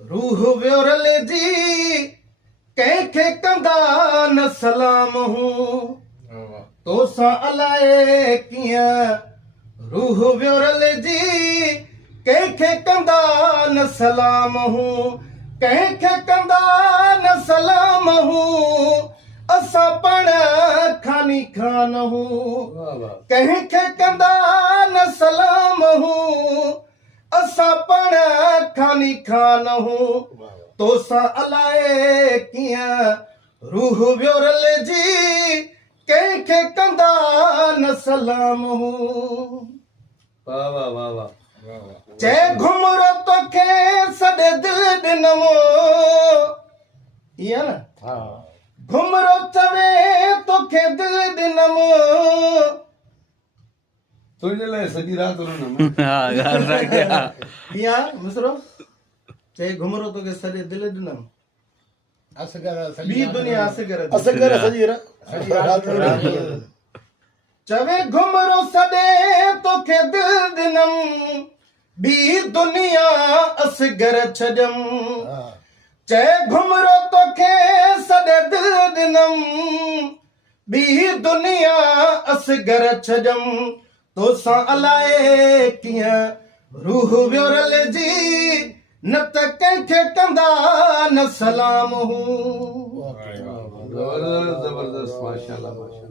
रूह व्योरल जी कंहिंखे कंदा न सलाम हूं तोसां अलाए कीअं रूह व्योरल जी कंहिंखे कंदा न सलाम हूं कंहिंखे कंदा न सलाम हूं असां पण खानी खान हूं कंहिंखे कंदा न सलाम हूं असां पण खानी खान हूं तोसां अलाए कीअं रूह व्योरल जी कंहिंखे कंदा न सलाम हूं वाह वाह वाह वाह चए घुमरो तोखे सॾे दिलि ॾिनमो इहा न घुमरो चवे तोखे दिलि ॾिनमो तुंहिंजे लाइ सॼी राति रोनम इहा मिसरो चए घुमरो तोखे सॼे दिलि ॾिनमि ॿी दुनिया असगर चवे घुमरो सॾे तोखे दिलि ॾिनमि ॿी दुनिया असगर छॾियमि चए घुमरो तोखे सॾे दिलि ॾिनमि ॿी दुनिया असगर छॾियमि तोसां अलाए कीअं रूह व्योरल जी न त कंहिंखे कंदा न सलाम हूं जबरदस्त माशाल्लाह